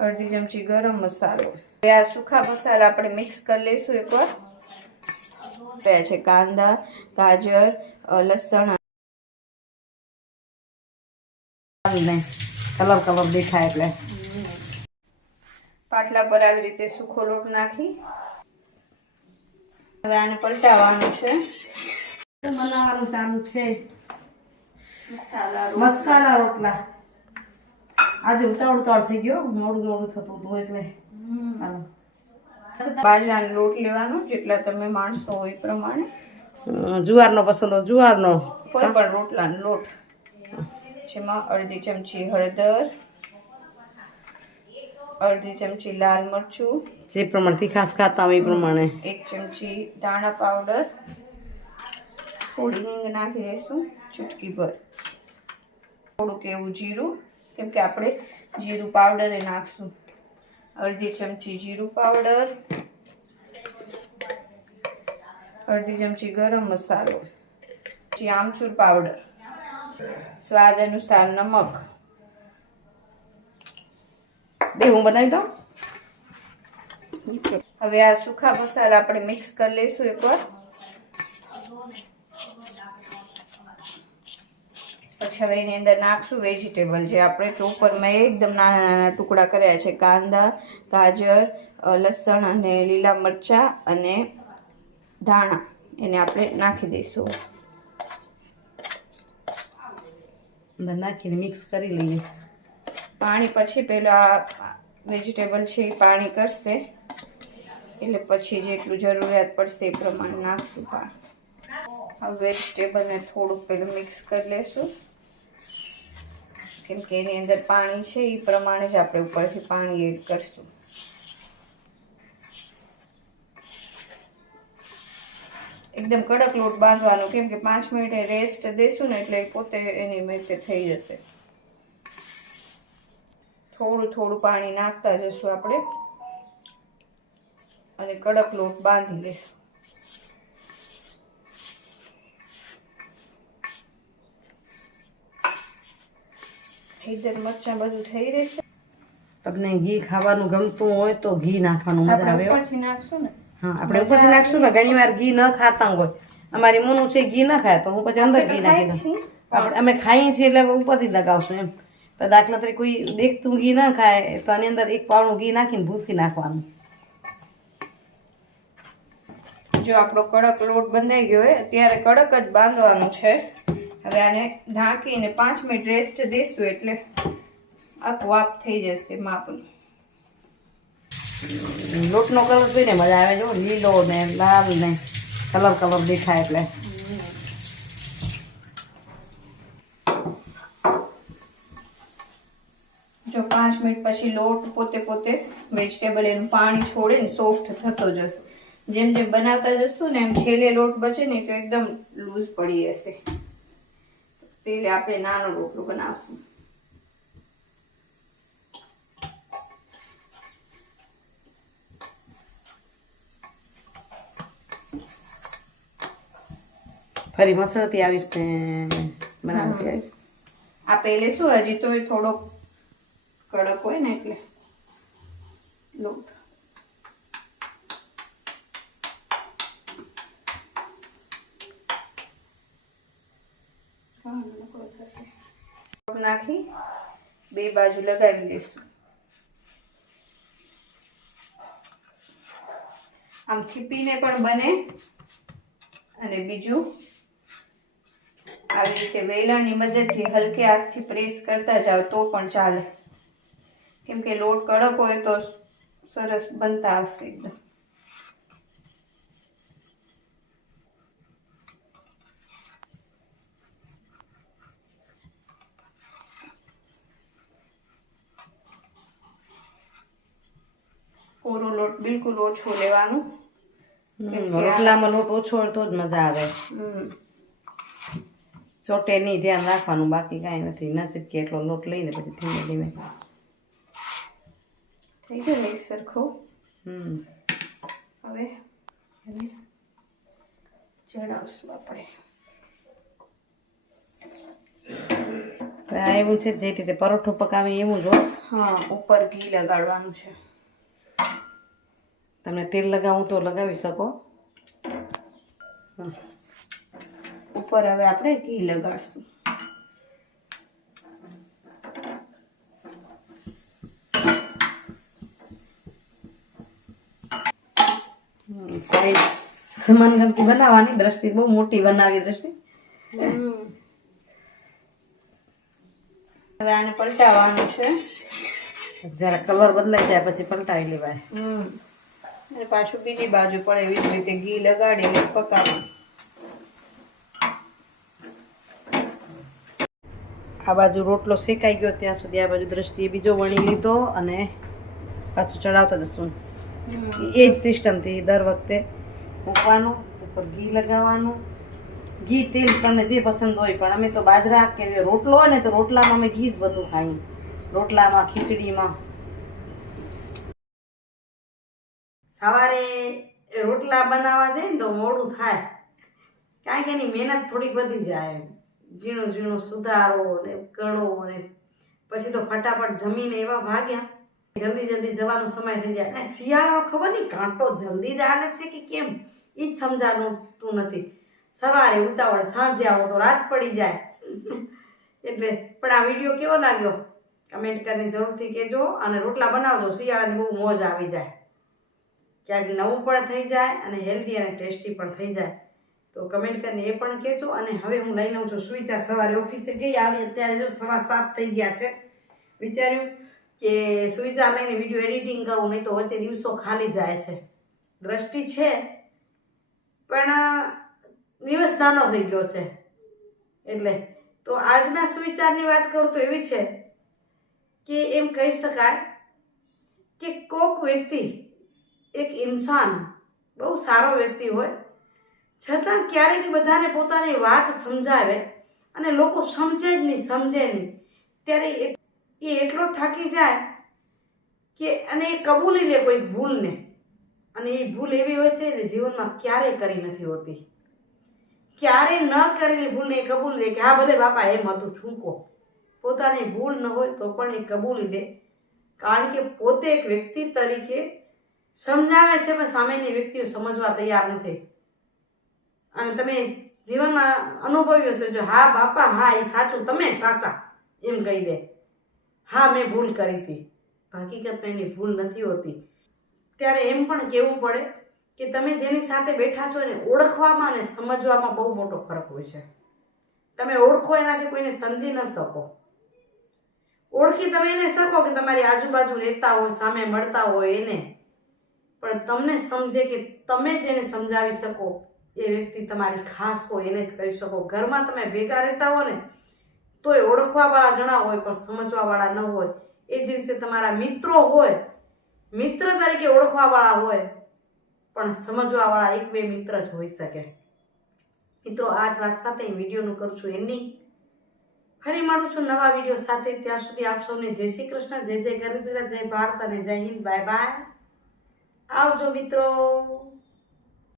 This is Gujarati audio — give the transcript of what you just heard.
અડધી ચમચી ગરમ મસાલો. હવે આ સૂખા મસાલા આપણે મિક્સ કરી લઈશું એકવાર. રહ્યા છે કાંદા ગાજર લસણ કલર કલર દેખાય એટલે. પાટલા પર આવી રીતે સૂખો લોટ નાખી. હવે આને પલટાવવાનું છે. બનાવવાનું ચાલુ છે મસાલા રોટલા. આજે ઉતાવળ ઉતાવળ થઈ ગયો. મોડું મોડું થતું હતું એટલે. બાજરાનો લોટ લેવાનો જેટલા તમે માણસો હોય એ પ્રમાણે. જુવારનો પસંદ જુવારનો. કોઈ પણ રોટલાનો લોટ. જેમાં અડધી ચમચી હળદર અડધી ચમચી લાલ મરચું જે પ્રમાણે તીખાસ ખાતા હોય એ પ્રમાણે. એક ચમચી ધાણા પાવડર થોડી હિંગ નાખી દઈશું ચૂટકી ભર. થોડુંક એવું જીરું કેમ કે આપણે જીરું પાવડર એ નાખશું. અડધી ચમચી જીરું પાવડર અડધી ચમચી ગરમ મસાલો, પછી આમચૂર પાવડર સ્વાદ અનુસાર નમક. બે, હું બનાવી દઉં? હવે આ સૂખા મસાલા આપણે મિક્સ કરી લઈશું એકવાર. પછી હવે એની અંદર નાખશું વેજીટેબલ જે આપણે ચોપરમાં એકદમ નાના નાના ટુકડા કર્યા છે. કાંદા ગાજર લસણ અને લીલા મરચાં અને ધાણા. એને આપણે નાખી દઈશું. અંદર નાખીને મિક્સ કરી લઈએ. પાણી પછી પહેલાં વેજીટેબલ છે એ પાણી કરશે. એટલે પછી જેટલું જરૂરિયાત પડશે એ પ્રમાણે નાખશું પાણી. હવે વેજીટેબલને થોડુંક પહેલું મિક્સ કરી લેશું. કેમ કે એની અંદર પાણી છે એ પ્રમાણે જ આપણે ઉપરથી પાણી એડ કરશું. એકદમ કડક લોટ બાંધવાનો, કેમ કે પાંચ મિનિટે રેસ્ટ દેશું ને એટલે પોતે એની મેતે થઈ જશે. થોડું થોડું પાણી નાખતા જશું આપણે અને કડક લોટ બાંધી લેશું. હળદર મરચાં બધું થઈ રહેશે તમને ઘી ખાવાનું ગમતું હોય તો ઘી નાખવાનું મજા આવે ઉપરથી નાખશું ને? હા આપણે ઉપરથી નાખશું ને ઘણી વાર ઘી ન ખાતા હોય. અમારી મોનું છે ઘી ન ખાય તો હું પછી અંદર ઘી નાખી દઉં. અમે ખાઈએ છીએ એટલે ઉપરથી લગાવશું એમ. દાખલા તરીકે કોઈ દેખતું ઘી ના ખાય તો આની અંદર એક પાવણું ઘી નાખીને ભૂસી નાખવાનું. જો આપણો કડક લોટ બંધાઈ ગયો હોય ત્યારે કડક જ બાંધવાનું છે. હવે આને ઢાંકીને પાંચ મિનિટ રેસ્ટ દઈશું એટલે આપોઆપ થઈ જશે માપનું. લોટનો કલર જોઈને મજા આવે જો, લીલો ને લાલ ને કલર કલર દેખાય એટલે. જો પાંચ મિનિટ પછી લોટ પોતે પોતે વેજીટેબલ એનું પાણી છોડે ને સોફ્ટ થતો જશે. જેમ જેમ બનાવતા જશું ને એમ છેલ્લે લોટ બચે ને તો એકદમ લૂઝ પડી જશે. પેલે આપણે નાનો રોટલો બનાવશું. ફરી મસળતી આવીશ ને બનાવતી આવીશ. આ પહેલે શું હજી તો એ થોડો કડક હોય ને એટલે લોટ હા, નકરો થશે. લોટ નાખી, બે બાજુ લગાવી દઈશું. આમ થીપીને પણ બને અને બીજું આવી રીતે વેલણની મદદથી હલકે હાથથી પ્રેસ કરતા જાઓ તો પણ ચાલે. કેમ કે લોટ કડક હોય તો સરસ બનતા આવશે એકદમ કોરો લોટ બિલકુલ ઓછો લેવાનો. રોટલામાં લોટ ઓછો તો જ મજા આવે. ચોટે નહીં ધ્યાન રાખવાનું બાકી કાંઈ નથી. ના કે એટલો લોટ લઈને પછી ધીમે ધીમે. થઈ ગયો ને સરખો? હવે એને આપણે. એવું છે જે રીતે પરોઠો પકાવે એવું જ હા ઉપર ઘી લગાડવાનું છે. તમને તેલ લગાવું તો લગાવી શકો. ઉપર હવે આપણે ઘી લગાડશું. સાઈઝ મનગમતી બનાવવાની દ્રષ્ટિ બહુ મોટી બનાવી દ્રષ્ટિ. હવે આને પલટાવવાનું છે. જરા કલર બદલાઈ જાય પછી પલટાવી લેવાય. હમ. અને પાછું બીજી બાજુ પણ એવી જ રીતે ઘી લગાડીને પકાવવાનું આ બાજુ રોટલો શેકાઈ ગયો ત્યાં સુધી આ બાજુ દ્રષ્ટિએ બીજો વણી લીધો અને પાછું ચડાવતા જશું. એ જ સિસ્ટમથી દર વખતે મૂકવાનું ઉપર ઘી લગાવવાનું. ઘી તેલ તમને જે પસંદ હોય પણ અમે તો બાજરા કે રોટલો હોય ને તો રોટલામાં અમે ઘી જ બધું ખાઈએ. રોટલામાં ખીચડીમાં. સવારે રોટલા બનાવવા જઈએ ને તો મોડું થાય. કારણ કે એની મહેનત થોડીક વધી જાય ઝીણું ઝીણું સુધારો ને કરો ને પછી તો ફટાફટ જમીને એવા ભાગ્યા જલ્દી જલ્દી જવાનો સમય થઈ જાય. અને શિયાળાનો ખબર નહીં કાંટો જલ્દી જ આવે છે કે કેમ? એ જ સમજાતું નથી. સવારે ઉતાવળ, સાંજે આવો તો રાત પડી જાય. એટલે પણ આ વીડિયો કેવો લાગ્યો? કમેન્ટ કરીને જરૂરથી કહેજો અને રોટલા બનાવજો, શિયાળાની બહુ મોજ આવી જાય. ક્યાંક નવું પણ થઈ જાય અને હેલ્ધી અને ટેસ્ટી પણ થઈ જાય. તો કમેન્ટ કરીને એ પણ કહેજો અને હવે હું લઈ લઉં છું. સુવિચાર સવારે ઓફિસે ગઈ, આવી અત્યારે જો સવા સાત થઈ ગયા છે. વિચાર્યું કે સુવિચાર લઈને વીડિયો એડિટિંગ કરું, નહીં તો વચ્ચે દિવસો ખાલી જાય છે. દ્રષ્ટિ છે, પણ દિવસ નાનો થઈ ગયો છે. એટલે, તો આજના સુવિચારની વાત કરું તો એવી છે કે એમ કહી શકાય કે કોક વ્યક્તિ એક ઇન્સાન, બહુ સારો વ્યક્તિ હોય, છતાં ક્યારેક બધાને પોતાની વાત સમજાવે અને લોકો સમજે જ નહીં, સમજે નહીં. ત્યારે એ- એટલો થાકી જાય કે અને એ કબૂલી લે કોઈ ભૂલને. અને એ ભૂલ એવી હોય છે ને જીવનમાં ક્યારેય કરી નથી હોતી. ક્યારે ન કરેલી ભૂલને એ કબૂલી લે કે હા, ભલે બાપા, એમ હતું છૂંકો પોતાની ભૂલ ન હોય તો પણ એ કબૂલી લે કારણ કે પોતે એક વ્યક્તિ તરીકે સમજાવે છે, પણ સામેની વ્યક્તિઓ સમજવા તૈયાર નથી. અને તમે જીવનમાં અનુભવ્યું હશે, જો હા, બાપા, હા, એ સાચું, તમે સાચા, એમ કહી દે. હા, મેં ભૂલ કરી હતી. હકીકતમાં એની ભૂલ નથી હોતી. ત્યારે એમ પણ કહેવું પડે કે તમે જેની સાથે બેઠા છો એને ઓળખવામાં અને સમજવામાં બહુ મોટો ફરક હોય છે. તમે ઓળખો એનાથી કોઈને સમજી ન શકો. ઓળખી તમે એને શકો કે તમારી આજુબાજુ રહેતા હોય, સામે મળતા હોય એને. પણ તમને સમજે કે તમે જેને સમજાવી શકો, એ વ્યક્તિ તમારી ખાસ હોય, એને જ કરી શકો. ઘરમાં તમે ભેગા રહેતા હો ને, તોય ઓળખવાવાળા ઘણા હોય, પણ સમજવાવાળા ન હોય. એ જ રીતે તમારા મિત્રો હોય, મિત્ર તરીકે ઓળખવાવાળા હોય, પણ સમજવાવાળા એક બે મિત્ર જ હોઈ શકે. મિત્રો, આ જ વાત સાથે વિડીયોનું કરું છું એન્ડિંગ. ફરી મળું છું નવા વીડિયો સાથે. ત્યાં સુધી આપ સૌને જય શ્રી કૃષ્ણ, જય જય ગરવી, જય ભારત અને જય હિન્દ. Bye bye. આવજો મિત્રો.